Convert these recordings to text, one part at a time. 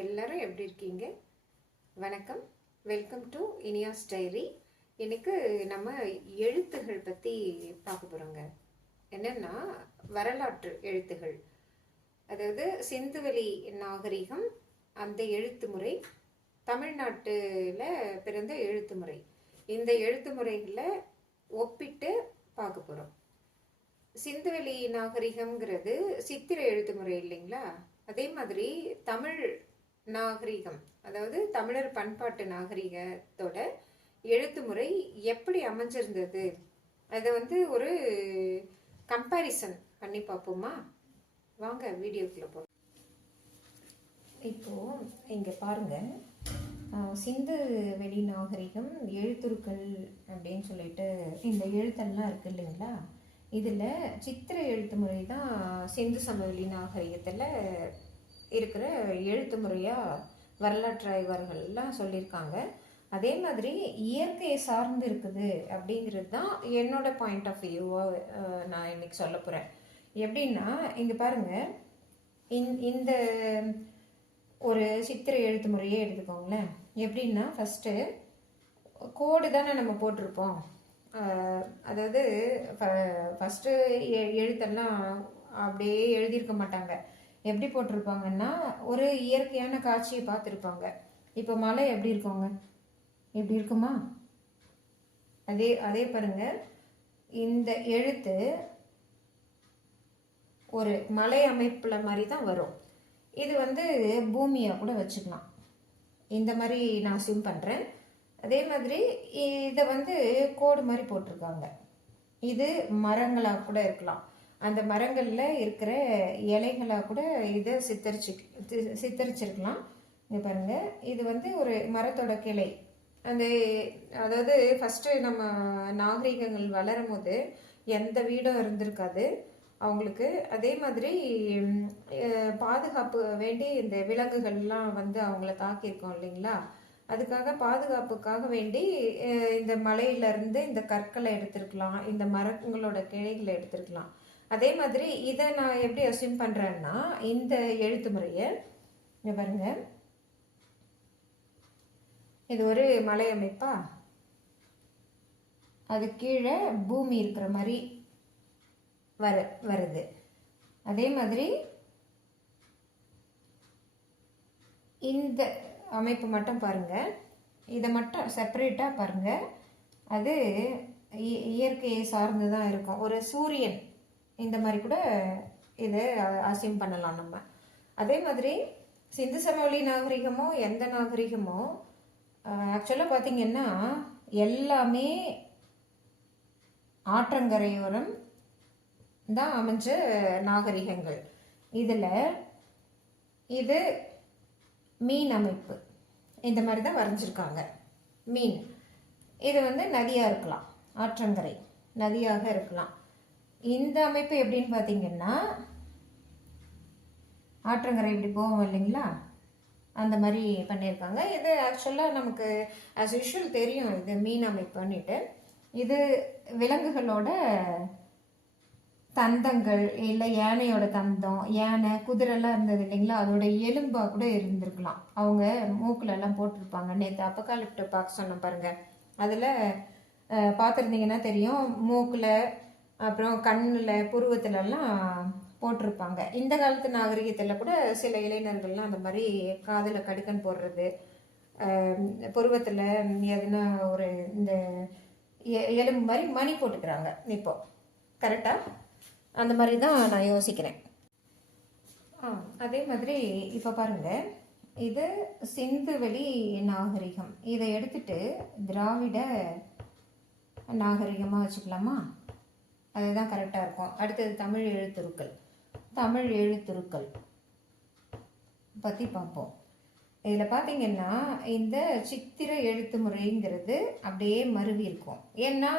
எல்லாரும் எப்படி இருக்கீங்க? வணக்கம். Welcome to Iniya's diary. இன்னைக்கு நம்ம எழுத்துகள் பற்றி பார்க்க போகிறோங்க. என்னென்னா வரலாற்று எழுத்துகள், அதாவது சிந்துவெளி நாகரிகம், அந்த எழுத்து முறை, தமிழ்நாட்டில் பிறந்த எழுத்து முறை, இந்த எழுத்து முறைகளை ஒப்பிட்டு பார்க்க போகிறோம். சிந்துவெளி நாகரிகம்ங்கிறது சித்திர எழுத்து முறை இல்லைங்களா? அதே மாதிரி தமிழ் நாகரிகம், அதாவது தமிழர் பண்பாட்டு நாகரிகத்தோட எழுத்து முறை எப்படி அமைஞ்சிருந்தது, அதை ஒரு கம்பேரிசன் பண்ணி பார்ப்போமா? வாங்க வீடியோக்குள்ள போகலாம். இப்போ இங்க பாருங்க, சிந்து வெளி நாகரிகம் எழுத்துருக்கள் அப்படின்னு சொல்லிட்டு இந்த எழுத்தெல்லாம் இருக்கு இல்லைங்களா? இதில் சித்திர எழுத்து முறை தான் சிந்து சமவெளி நாகரிகத்தில் இருக்கிற எழுத்து முறையாக வரலாற்று ஆய்வாளர்கள்லாம் சொல்லியிருக்காங்க. அதே மாதிரி இயற்கையை சார்ந்து இருக்குது அப்படிங்கிறது தான் என்னோட பாயிண்ட் ஆஃப் வியூவாக நான் இன்னைக்கு சொல்ல போகிறேன். எப்படின்னா இங்கே பாருங்கள், இந்த ஒரு சித்திர எழுத்து முறையே எடுத்துக்கோங்களேன். எப்படின்னா ஃபஸ்ட்டு கோடு தானே நம்ம போட்டிருப்போம். அதாவது ஃபஸ்ட்டு எழுத்தெல்லாம் அப்படியே எழுதியிருக்க மாட்டாங்க. எப்படி போட்டிருப்பாங்கன்னா ஒரு இயற்கையான காட்சியை பார்த்துருப்பாங்க. இப்போ மலை எப்படி இருக்கோங்க, எப்படி இருக்குமா? அதே பாருங்க, இந்த எழுத்து ஒரு மலை அமைப்புல மாதிரி தான் வரும். இது பூமியாக கூட வச்சுக்கலாம். இந்த மாதிரி நான் அசியூம் பண்ணுறேன். அதே மாதிரி இதை கோடு மாதிரி போட்டிருக்காங்க. இது மரங்களாக கூட இருக்கலாம். அந்த மரங்களில் இருக்கிற இலைகளாக கூட இதை சித்தரிச்சிருக்கலாம். இங்கே பாருங்கள், இது ஒரு மரத்தோட கிளை. அதாவது ஃபஸ்ட்டு நம்ம நாகரிகங்கள் வளரும் போது எந்த வீடும் இருந்திருக்காது அவங்களுக்கு. அதே மாதிரி பாதுகாப்பு வேண்டி இந்த விலங்குகள்லாம் அவங்கள தாக்கியிருக்கோம் இல்லைங்களா? அதுக்காக பாதுகாப்புக்காக வேண்டி இந்த மலையிலேருந்து இந்த கற்களை எடுத்திருக்கலாம், இந்த மரங்களோட கிளைகளை எடுத்திருக்கலாம். அதே மாதிரி இதை நான் எப்படி அசியூம் பண்ணுறேன்னா, இந்த எழுத்து முறையை இங்கே பாருங்க, இது ஒரு மலை அமைப்பா, அது கீழே பூமி இருக்கிற மாதிரி வருது. அதே மாதிரி இந்த அமைப்பு மட்டும் பாருங்க, இதை மட்டும் செப்பரேட்டாக பாருங்க, அது இயற்கையை சார்ந்து தான் இருக்கும். ஒரு சூரியன் இந்த மாதிரி கூட இதை அசியூம் பண்ணலாம் நம்ம. அதே மாதிரி சிந்து சமவெளி நாகரிகமோ எந்த நாகரிகமோ ஆக்சுவலாக பார்த்தீங்கன்னா எல்லாமே ஆற்றங்கரையோரம் தான் அமைஞ்ச நாகரிகங்கள். இதில் இது மீன் அமைப்பு இந்த மாதிரி தான் வரைஞ்சிருக்காங்க. மீன் இது நதியாக இருக்கலாம், ஆற்றங்கரை நதியாக இருக்கலாம். இந்த அமைப்பு எப்படின்னு பார்த்தீங்கன்னா ஆற்றங்கரை இப்படி போவோம் இல்லைங்களா, அந்த மாதிரி பண்ணியிருக்காங்க. இது ஆக்சுவலாக நமக்கு ஆஸ் யூஷுவல் தெரியும், இது மீன் அமைப்புன்னுட்டு. இது விலங்குகளோட தந்தங்கள், இல்லை யானையோட தந்தம், யானை குதிரைலாம் இருந்தது இல்லைங்களா, அதோட எலும்பாக கூட இருந்திருக்கலாம். அவங்க மூக்கிலெல்லாம் போட்டிருப்பாங்க. நேற்று அப்போகாலிப்டோ பார்க்க சொன்ன பாருங்க, அதில் பார்த்துருந்தீங்கன்னா தெரியும், மூக்கில் அப்புறம் கண்ணில் புருவத்திலலாம் போட்டிருப்பாங்க. இந்த காலத்து நாகரிகத்தில் கூட சில இளைஞர்கள்லாம் அந்த மாதிரி காதில் கடுக்கன் போடுறது, புருவத்தில் எதுனா ஒரு இந்த எலும்பு மாதிரி மணி போட்டுக்கிறாங்க இப்போ. கரெக்டாக அந்த மாதிரி தான் நான் யோசிக்கிறேன். அதே மாதிரி இப்போ பாருங்கள், இது சிந்துவெளி நாகரிகம். இதை எடுத்துட்டு திராவிட நாகரிகமாக வச்சுக்கலாமா? அதுதான் கரெக்டாக இருக்கும். அடுத்தது தமிழ் எழுத்துருக்கள் பற்றி பார்ப்போம். இதில் பார்த்தீங்கன்னா இந்த சித்திர எழுத்து முறைங்கிறது அப்படியே மருவி இருக்கும். ஏன்னா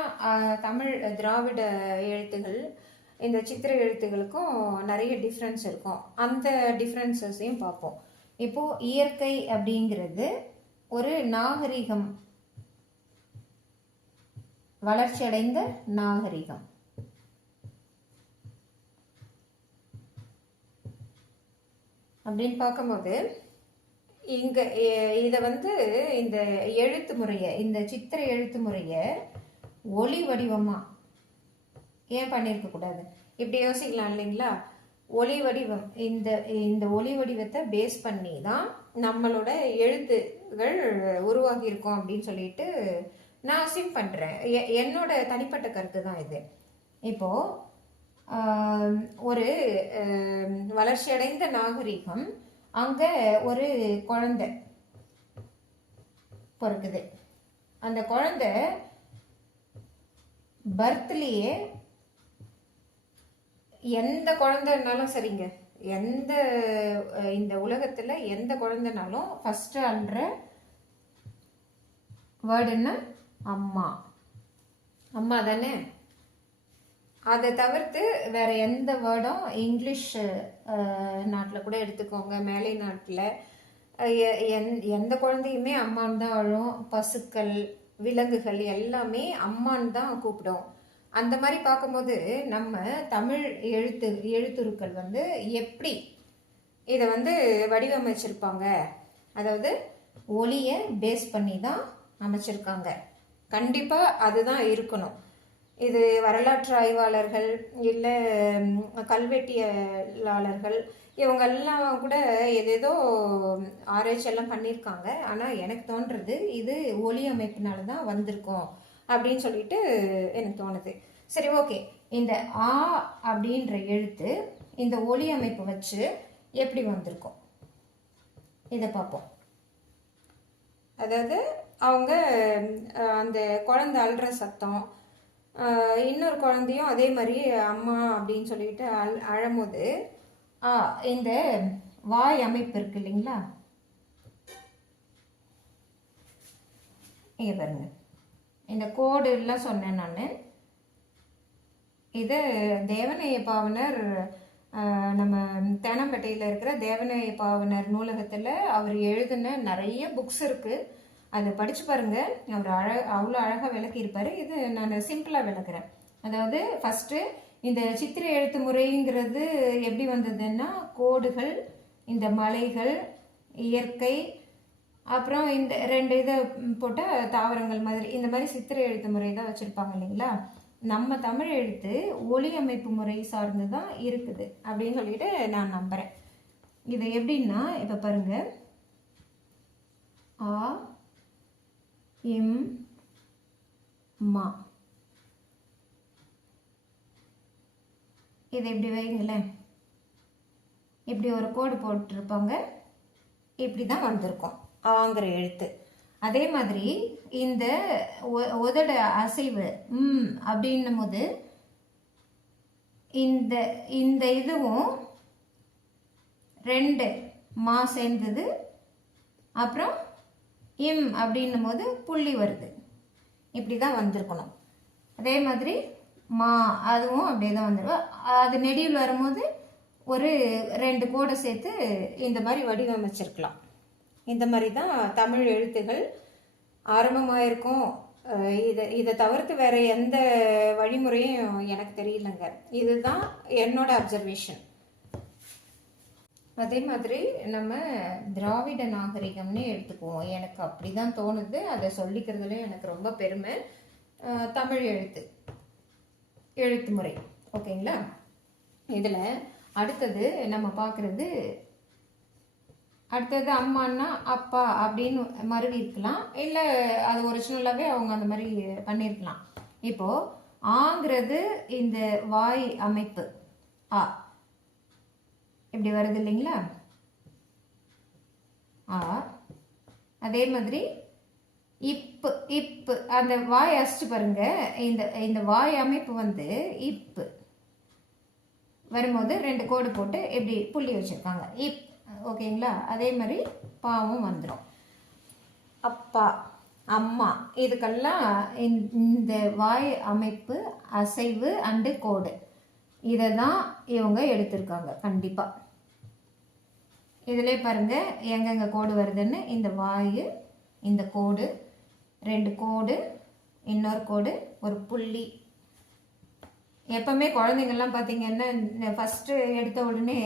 தமிழ் திராவிட எழுத்துகள் இந்த சித்திர எழுத்துகளுக்கும் நிறைய டிஃப்ரென்ஸ் இருக்கும். அந்த டிஃப்ரென்சஸையும் பார்ப்போம். இப்போது இயற்கை அப்படிங்கிறது ஒரு நாகரிகம், வளர்ச்சி அடைந்த நாகரிகம். அப்படின்னு பார்க்கும்போது இங்கே இதை வந்து இந்த எழுத்து முறையை, இந்த சித்திர எழுத்து முறையை ஒளி வடிவமாக ஏன் பண்ணியிருக்கக்கூடாது? இப்படி யோசிக்கலாம் இல்லைங்களா? ஒளி வடிவம், இந்த இந்த ஒளி வடிவத்தை பேஸ் பண்ணி தான் நம்மளோட எழுத்துகள் உருவாகி இருக்கோம் அப்படின்னு சொல்லிட்டு நான் அசியூம் பண்ணுறேன். என்னோட தனிப்பட்ட கருத்து தான் இது. இப்போது ஒரு வளர்ச்சியடைந்த நாகரிகம், அங்கே ஒரு குழந்தை பிறக்குது. அந்த குழந்தை பர்த்லேயே, எந்த குழந்தைனாலும் சரிங்க, எந்த இந்த உலகத்தில் எந்த குழந்தைனாலும் ஃபஸ்ட்டு அன்ற வேர்டுன்னா அம்மா. அம்மா தானே. அதை தவிர்த்து வேற எந்த வேர்டும், இங்கிலீஷ் நாட்டில் கூட எடுத்துக்கோங்க, மேலை நாட்டில் எந்த குழந்தையுமே அம்மான்னு தான் அழும். பசுக்கள், விலங்குகள் எல்லாமே அம்மான்னு தான் கூப்பிடும். அந்த மாதிரி பார்க்கும்போது நம்ம தமிழ் எழுத்துருக்கள் வந்து எப்படி இதை வந்து வடிவமைச்சிருப்பாங்க, அதாவது ஒளியை பேஸ் பண்ணி தான் அமைச்சிருக்காங்க. கண்டிப்பாக அதுதான் இருக்கணும். இது வரலாற்று ஆய்வாளர்கள் இல்லை கல்வெட்டியலாளர்கள் இவங்கெல்லாம் கூட ஏதேதோ ஆராய்ச்சியெல்லாம் பண்ணியிருக்காங்க. ஆனால் எனக்கு தோன்றது இது ஒளி அமைப்பினால தான் வந்திருக்கோம் அப்படின்னு சொல்லிட்டு எனக்கு தோணுது. சரி, ஓகே. இந்த ஆ அப்படின்ற எழுத்து இந்த ஒளி அமைப்பு வச்சு எப்படி வந்திருக்கும் இதை பார்ப்போம். அதாவது அவங்க அந்த குழந்தை அழுற சத்தம், இன்னொரு குழந்தையும் அதே மாதிரி அம்மா அப்படின்னு சொல்லிட்டு அழும்போது இந்த வாய் அமைப்பு இருக்கு இல்லைங்களா, இங்கே பாருங்க, இந்த கோடு எல்லாம் சொன்னேன் நான். இது தேவநேய பாவனர், நம்ம தேனாம்பேட்டையில் இருக்கிற தேவநேய பாவனர் நூலகத்தில் அவர் எழுதின நிறைய புக்ஸ் இருக்குது. அதை படித்து பாருங்கள். அவர் அவ்வளோ அழகாக விளக்கியிருப்பார். இது நான் சிம்பிளாக விளக்குறேன். அதாவது ஃபஸ்ட்டு இந்த சித்திர எழுத்து முறைங்கிறது எப்படி வந்ததுன்னா, கோடுகள், இந்த மலைகள், இயற்கை, அப்புறம் இந்த 2 இதை போட்ட தாவரங்கள் மாதிரி, இந்த மாதிரி சித்திர எழுத்து முறை தான் வச்சுருப்பாங்க இல்லைங்களா. நம்ம தமிழ் எழுத்து ஒளி அமைப்பு முறை சார்ந்து தான் இருக்குது அப்படின்னு சொல்லிட்டு நான் நம்புகிறேன். இது எப்படின்னா, இப்போ பாருங்கள், ஆ இம் மா, இதை இப்படி வைங்களேன், இப்படி ஒரு கோடு போட்டிருப்பாங்க, இப்படி தான் வந்திருக்கும் ஆங்கிற எழுத்து. அதே மாதிரி இந்த உதட அசைவு அப்படின்னும் போது இந்த இந்த இதுவும் 2 மா சேர்ந்தது, அப்புறம் இம் அப்படின்னும் போது புள்ளி வருது. இப்படி தான் வந்திருக்கணும். அதே மாதிரி மா, அதுவும் அப்படியே தான் வந்துடும். அது நெடியில் வரும்போது ஒரு 2 கோடை சேர்த்து இந்த மாதிரி வடிவமைச்சிருக்கலாம். இந்த மாதிரி தான் தமிழ் எழுத்துகள் ஆரம்பமாக இருக்கும். இதை தவிர்த்து வேறு எந்த வழிமுறையும் எனக்கு தெரியலங்க. இதுதான் என்னோட அப்சர்வேஷன். அதே மாதிரி நம்ம திராவிட நாகரிகம்னு எடுத்துக்குவோம். எனக்கு அப்படி தான் தோணுது. அதை சொல்லிக்கிறதுல எனக்கு ரொம்ப பெருமை. தமிழ் எழுத்து முறை, ஓகேங்களா. இதில் அடுத்தது நம்ம பார்க்குறது, அடுத்தது அம்மானா அப்பா அப்படின்னு மருவி இருக்கலாம், இல்லை அது ஒரிஜினலாகவே அவங்க அந்த மாதிரி பண்ணியிருக்கலாம். இப்போது ஆங்கிறது இந்த வாய் அமைப்பு ஆ இப்படி வருது இல்லைங்களா, ஆ. அதே மாதிரி இப்பு அந்த வாய் அசிச்சு பாருங்க, இந்த வாய் அமைப்பு வந்து இப்பு வரும்போது 2 கோடு போட்டு எப்படி புள்ளி வச்சுருக்காங்க, இப், ஓகேங்களா. அதே மாதிரி பாவும் வந்துடும். அப்பா, அம்மா, இதுக்கெல்லாம் இந்த வாய் அமைப்பு, அசைவு அண்டு கோடு, இதை தான் இவங்க எடுத்திருக்காங்க கண்டிப்பாக. இதிலே பாருங்கள் எங்கெங்கே கோடு வருதுன்னு. இந்த வாய், இந்த கோடு, 2 கோடு, இன்னொரு கோடு, ஒரு புள்ளி. எப்பவுமே குழந்தைங்கள்லாம் பார்த்தீங்கன்னா ஃபஸ்ட்டு எடுத்த உடனே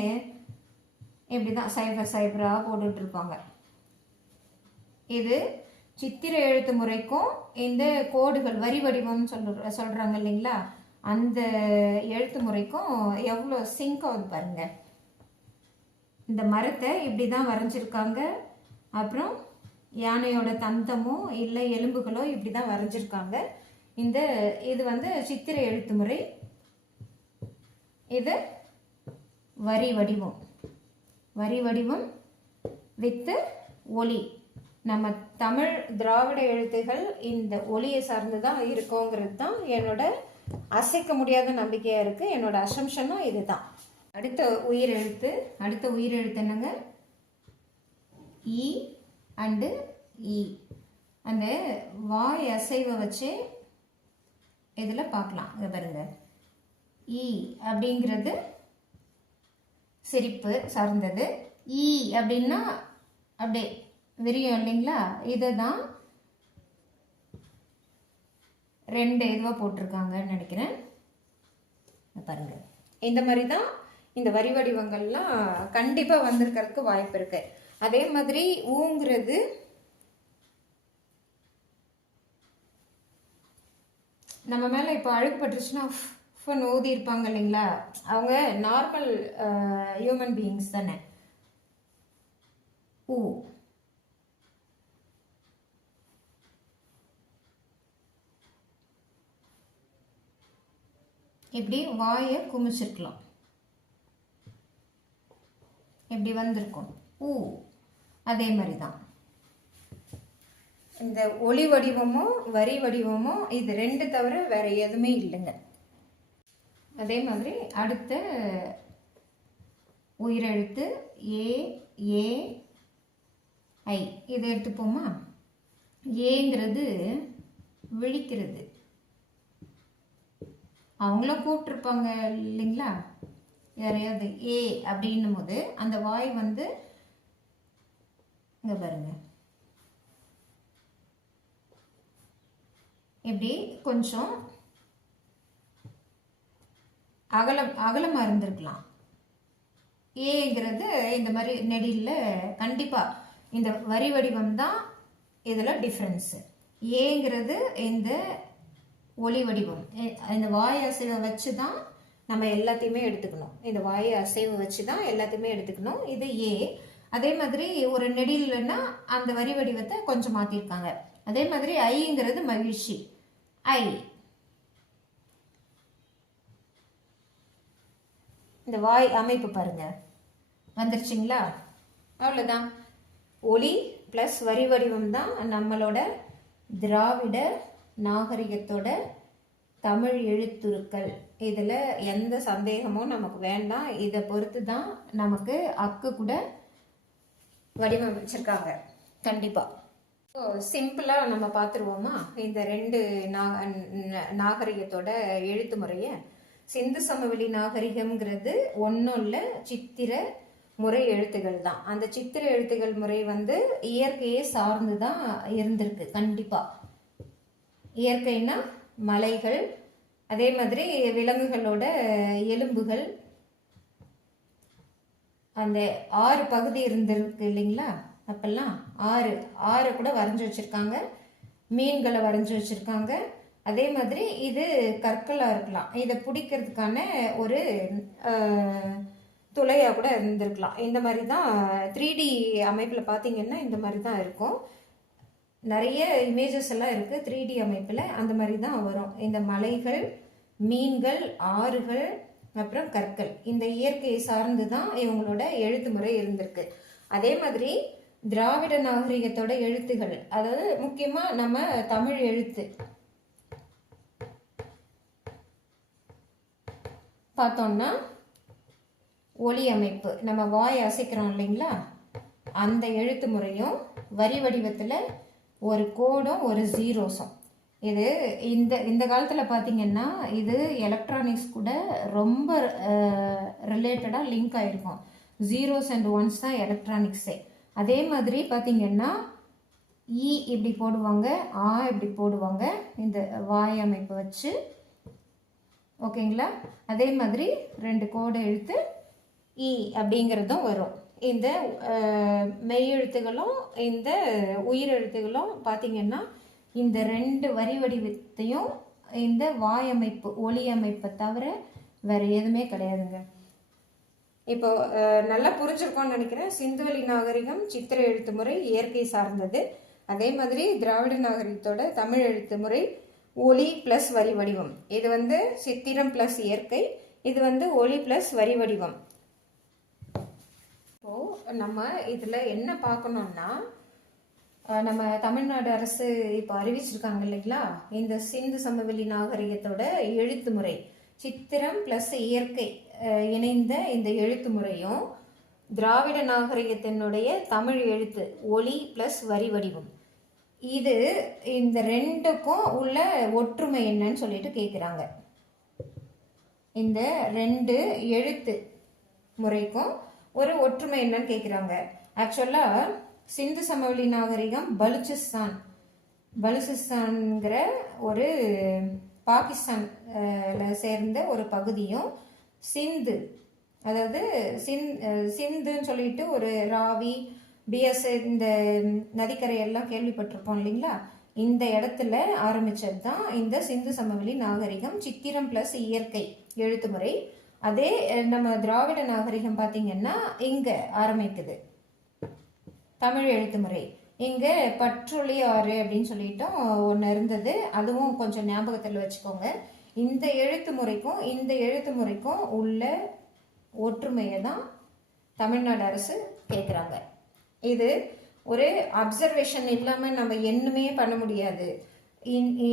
இப்படி தான் சைபராக போட்டுட்ருப்பாங்க. இது சித்திர எழுத்து முறைக்கும் இந்த கோடுகள் வரி வடிவம் சொல்றாங்க இல்லைங்களா, அந்த எழுத்து முறைக்கும் எவ்வளோ சிங்க் ஆகுது பாருங்க. இந்த மரத்தை இப்படி தான் வரைஞ்சிருக்காங்க. அப்புறம் யானையோட தந்தமோ இல்லை எலும்புகளோ இப்படி தான் வரைஞ்சிருக்காங்க. இது வந்து சித்திர எழுத்து முறை, இது வரி வடிவம். வரி வடிவம் வித்து ஒலி. நம்ம தமிழ் திராவிட எழுத்துகள் இந்த ஒலியை சார்ந்து தான் இருக்கோங்கிறது தான் என்னோட அசைக்க முடியாத நம்பிக்கையாக இருக்குது. என்னோட அசம்ஷனும் இதுதான். அடுத்த உயிரெழுத்து என்னங்க? இ அண்டு இ. அந்த வாய் அசைவை வச்சு இதில் பார்க்கலாம். இதை பாருங்க, இ அப்படிங்கிறது சிரிப்பு சார்ந்தது. ஈ அப்படின்னா அப்படியே விரியும் இல்லைங்களா, இதை தான் 2 இதுவாக போட்டிருக்காங்கன்னு நினைக்கிறேன். பாருங்க, இந்த மாதிரி தான் இந்த வரி வடிவங்கள்லாம் கண்டிப்பாக வந்திருக்கிறதுக்கு வாய்ப்பு இருக்கு. அதே மாதிரி ஊங்கிறது நம்ம மேலே இப்போ அழுக்கு பட்டுருச்சுன்னா ஃபோன் ஊதி இருப்பாங்க இல்லைங்களா, அவங்க நார்மல் ஹியூமன் பீயிங்ஸ் தானே. ஊ இப்படி வாயை குமிச்சிருக்கலாம், இப்படி வந்திருக்கும் ஊ. அதே மாதிரி தான் இந்த ஒளி வடிவமோ வரி வடிவமோ இது 2 தவிர வேற எதுவுமே இல்லைங்க. அதே மாதிரி அடுத்த உயிரெழுத்து ஏ ஏ ஐ. இதை எடுத்துப்போமா? ஏங்கிறது விழிக்கிறது. அவங்கள கூப்பிட்டுருப்பாங்க இல்லைங்களா யாரையாவது ஏ அப்படின்னும் போது அந்த வாய் வந்து இங்கே பாருங்க, இப்படி கொஞ்சம் அகலமாக இருந்திருக்கலாம். ஏங்கிறது இந்த மாதிரி நெடியில் கண்டிப்பாக இந்த வரி வடிவம் தான் இதில் டிஃப்ரென்ஸு. ஏங்கிறது இந்த ஒளி வடிவம். இந்த வாய் அசைவை வச்சு தான் நம்ம எல்லாத்தையுமே எடுத்துக்கணும். இந்த வாய் அசைவை வச்சு தான் எல்லாத்தையுமே எடுத்துக்கணும். இது ஏ. அதே மாதிரி ஒரு நெடில்னா அந்த வரி வடிவத்தை கொஞ்சம் மாற்றிருக்காங்க. அதே மாதிரி ஐங்கிறது மகிழ்ச்சி. ஐ. இந்த வாய் அமைப்பு பாருங்க வந்துருச்சுங்களா? அவ்வளோதான். ஒலி ப்ளஸ் வரி வடிவம் தான் நம்மளோட திராவிட நாகரிகத்தோட தமிழ் எழுத்துருக்கள். இதில் எந்த சந்தேகமும் நமக்கு வேண்டாம். இதை பொறுத்து தான் நமக்கு அக்கு கூட வடிவமைச்சிருக்காங்க கண்டிப்பாக. சிம்பிளாக நம்ம பார்த்துருவோமா இந்த 2 நாகரிகத்தோட எழுத்து முறையை? சிந்து சமவெளி நாகரிகம்ங்கிறது ஒன்றும் இல்லை, சித்திர முறை எழுத்துகள் தான். அந்த சித்திர எழுத்துகள் முறை வந்து இயற்கையை சார்ந்து தான் இருந்திருக்கு கண்டிப்பாக. இயற்கைன்னா மலைகள், அதே மாதிரி விலங்குகளோட எலும்புகள், அந்த 6 பகுதி இருந்திருக்கு இல்லைங்களா, அப்பெல்லாம் 6 கூட வரைஞ்சி வச்சுருக்காங்க. மீன்களை வரைஞ்சி வச்சுருக்காங்க. அதே மாதிரி இது கற்களாக இருக்கலாம், இதை பிடிக்கிறதுக்கான ஒரு துளையாக கூட இருந்திருக்கலாம். இந்த மாதிரி தான் 3D அமைப்பில் பார்த்தீங்கன்னா இந்த மாதிரி தான் இருக்கும். நிறைய இமேஜஸ் எல்லாம் இருக்குது 3D அமைப்பில். அந்த மாதிரி தான் வரும். இந்த மலைகள், மீன்கள், ஆறுகள், அப்புறம் கற்கள், இந்த இயற்கையை சார்ந்து தான் இவங்களோட எழுத்து முறை இருந்திருக்கு. அதே மாதிரி திராவிட நாகரிகத்தோட எழுத்துகள், அதாவது முக்கியமாக நம்ம தமிழ் எழுத்து பார்த்தோம்னா ஒலி அமைப்பு, நம்ம வாய் அசைக்கிறோம் இல்லைங்களா, அந்த எழுத்து முறையும் வரி வடிவத்தில் ஒரு கோடும் ஒரு ஜீரோஸும். இது இந்த காலத்தில் பார்த்தீங்கன்னா இது எலக்ட்ரானிக்ஸ் கூட ரொம்ப ரிலேட்டடாக லிங்க் ஆகிருக்கும். 0s and 1s தான் எலக்ட்ரானிக்ஸே. அதே மாதிரி பார்த்தீங்கன்னா இ இப்படி போடுவாங்க, ஆ இப்படி போடுவாங்க இந்த வாய் அமைப்பு வச்சு. ஓகேங்களா? அதே மாதிரி 2 கோடு எழுத்து இ அப்படிங்கிறதும் வரும். இந்த மெய்யெழுத்துகளும் இந்த உயிரெழுத்துகளும் பார்த்தீங்கன்னா இந்த 2 வரி வடிவத்தையும் இந்த வாயமைப்பு ஒலி அமைப்பை தவிர வேற எதுவுமே கிடையாதுங்க. இப்போ நல்லா புரிஞ்சிருக்கோம்னு நினைக்கிறேன். சிந்துவெளி நாகரிகம் சித்திர எழுத்து முறை இயற்கை சார்ந்தது. அதே மாதிரி திராவிட நாகரிகத்தோட தமிழ் எழுத்து முறை ஒலி பிளஸ் வரி வடிவம். இது வந்து சித்திரம் பிளஸ் இயற்கை, இது வந்து ஒலி பிளஸ் வரி வடிவம். இப்போ நம்ம இதுல என்ன பார்க்கணும்னா, நம்ம தமிழ்நாடு அரசு இப்போ அறிவிச்சிருக்காங்க இல்லைங்களா, இந்த சிந்து சமவெளி நாகரிகத்தோட எழுத்து முறை சித்திரம் பிளஸ் இயற்கை இணைந்த இந்த எழுத்து முறையும் திராவிட நாகரிகத்தினுடைய தமிழ் எழுத்து ஒலி பிளஸ் வரி வடிவம், இது இந்த 2க்கும் உள்ள ஒற்றுமை என்னன்னு சொல்லிட்டு கேட்குறாங்க. இந்த 2 எழுத்து முறைக்கும் ஒரு ஒற்றுமை என்னன்னு கேட்குறாங்க. ஆக்சுவலா சிந்து சமவெளி நாகரிகம் பலுச்சிஸ்தான்ங்கிற ஒரு பாகிஸ்தான்ல சேர்ந்த ஒரு பகுதியும், சிந்து அதாவது சிந்துன்னு சொல்லிட்டு ஒரு ராவி பிஎஸ் இந்த நதிக்கரையெல்லாம் கேள்விப்பட்டிருப்போம் இல்லைங்களா, இந்த இடத்துல ஆரம்பிச்சது தான் இந்த சிந்து சமவெளி நாகரிகம் சித்திரம் பிளஸ் இயற்கை எழுத்து முறை. அதே நம்ம திராவிட நாகரிகம் பார்த்தீங்கன்னா இங்க ஆரம்பிக்குது தமிழ் எழுத்து முறை. இங்க பற்றொளி ஆறு அப்படின்னு சொல்லிட்டோம் ஒன்று இருந்தது, அதுவும் கொஞ்சம் ஞாபகத்தில் வச்சுக்கோங்க. இந்த எழுத்து முறைக்கும் இந்த எழுத்து முறைக்கும் உள்ள ஒற்றுமையை தான் தமிழ்நாடு அரசு கேட்குறாங்க. இது ஒரு அப்சர்வேஷன் இல்லாமல் நம்ம என்னமே பண்ண முடியாது.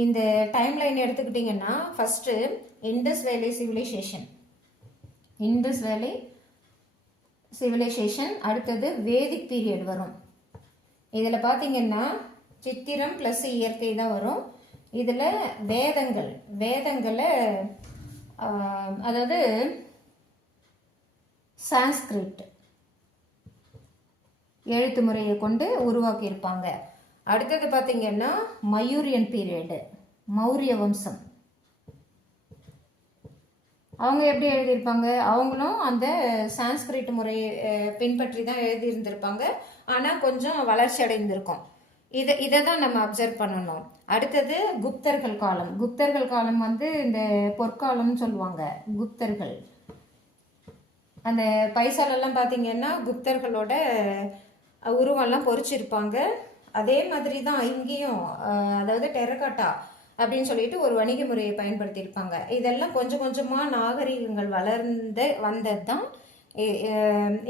இந்த டைம் லைன் எடுத்துக்கிட்டிங்கன்னா ஃபர்ஸ்ட் இண்டஸ் வேலி சிவிலைசேஷன், அடுத்தது வேதிக் பீரியட் வரும். இதில் பார்த்தீங்கன்னா சித்திரம் ப்ளஸ் இயற்கை தான் வரும். இதில் வேதங்களை அதாவது சான்ஸ்கிரிட் எழுத்து முறையை கொண்டு உருவாக்கியிருப்பாங்க. அடுத்தது பார்த்தீங்கன்னா மயூரியன் பீரியடு, மௌரிய வம்சம். அவங்க எப்படி எழுதியிருப்பாங்க, அவங்களும் அந்த சான்ஸ்கிரிட் முறையை பின்பற்றி தான் எழுதியிருந்திருப்பாங்க. ஆனால் கொஞ்சம் வளர்ச்சி அடைந்திருக்கும். இதை தான் நம்ம அப்சர்வ் பண்ணணும். அடுத்தது குப்தர்கள் காலம் வந்து இந்த பொற்காலம்னு சொல்லுவாங்க. குப்தர்கள் அந்த பைசாலெல்லாம் பார்த்தீங்கன்னா குப்தர்களோட உருவம்லாம் பொறிச்சிருப்பாங்க. அதே மாதிரி தான் இங்கேயும், அதாவது டெரகாட்டா அப்படின்னு சொல்லிட்டு ஒரு வணிக முறையை பயன்படுத்தியிருப்பாங்க. இதெல்லாம் கொஞ்சம் கொஞ்சமாக நாகரிகங்கள் வளர்ந்து வந்தது தான்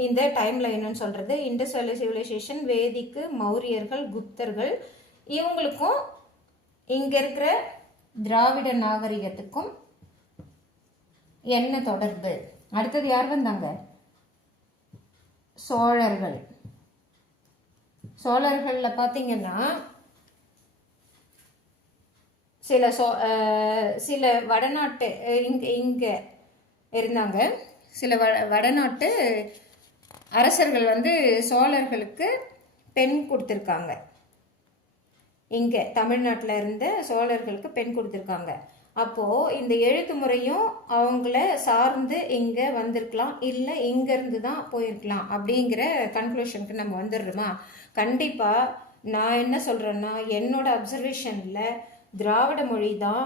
இந்த டைம் லைன்னு சொல்கிறது. இண்டஸ் வேலி சிவிலைசேஷன், வேதிக்கு, மௌரியர்கள், குப்தர்கள், இவங்களுக்கும் இங்கே இருக்கிற திராவிட நாகரிகத்துக்கும் என்ன தொடர்பு? அடுத்தது யார் வந்தாங்க? சோழர்களில் பார்த்தீங்கன்னா சில வடநாட்டு இங்கே இருந்தாங்க. சில வடநாட்டு அரசர்கள் வந்து சோழர்களுக்கு பெண் கொடுத்துருக்காங்க. இங்கே தமிழ்நாட்டில் இருந்த சோழர்களுக்கு பெண் கொடுத்துருக்காங்க. அப்போது இந்த எழுத்து முறையும் அவங்கள சார்ந்து இங்கே வந்திருக்கலாம், இல்லை இங்கேருந்து தான் போயிருக்கலாம் அப்படிங்கிற கன்க்ளூஷனுக்கு நம்ம வந்துடுறோமா? கண்டிப்பாக நான் என்ன சொல்கிறேன்னா, என்னோட அப்சர்வேஷனில் திராவிட மொழி தான்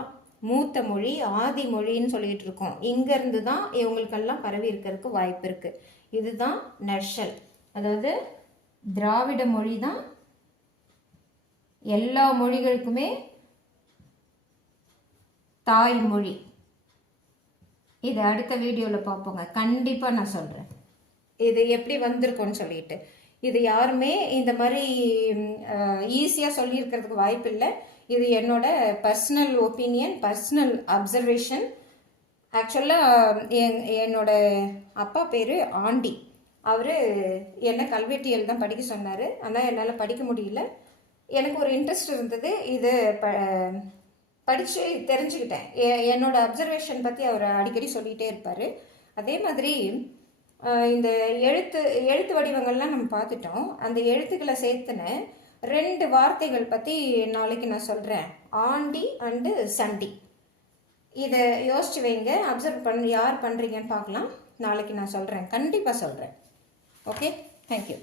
மூத்த மொழி, ஆதி மொழின்னு சொல்லிட்டு இருக்கோம். இங்கேருந்து தான் இவங்களுக்கெல்லாம் பரவி இருக்கிறதுக்கு வாய்ப்பு இருக்குது. இதுதான் நர்ஷல். அதாவது திராவிட மொழி தான் எல்லா மொழிகளுக்குமே தாய்மொழி. இது அடுத்த வீடியோவில் பார்ப்போங்க. கண்டிப்பாக நான் சொல்கிறேன் இது எப்படி வந்திருக்கோன்னு சொல்லிட்டு. இது யாருமே இந்த மாதிரி ஈஸியாக சொல்லியிருக்கிறதுக்கு வாய்ப்பு இல்லை. இது என்னோட பர்சனல் ஒப்பீனியன், பர்சனல் அப்சர்வேஷன். ஆக்சுவலாக என்னோட அப்பா பேர் ஆண்டி. அவர் என்னை கல்வெட்டியல் தான் படிக்க சொன்னார். ஆனால் என்னால் படிக்க முடியல. எனக்கு ஒரு இன்ட்ரெஸ்ட் இருந்தது. இது படித்து தெரிஞ்சுக்கிட்டேன். என்னோட அப்சர்வேஷன் பற்றி அவர் அடிக்கடி சொல்லிகிட்டே இருப்பார். அதே மாதிரி இந்த எழுத்து வடிவங்கள்லாம் நம்ம பார்த்துட்டோம். அந்த எழுத்துக்களை சேர்த்துன 2 வார்த்தைகள் பற்றி நாளைக்கு நான் சொல்கிறேன். ஆண்டி அண்டு சண்டி. இதை யோசிச்சு வைங்க, அப்சர்வ் யார் பண்ணுறீங்கன்னு பார்க்கலாம். நாளைக்கு நான் சொல்கிறேன், கண்டிப்பாக சொல்கிறேன். ஓகே. தேங்க்யூ.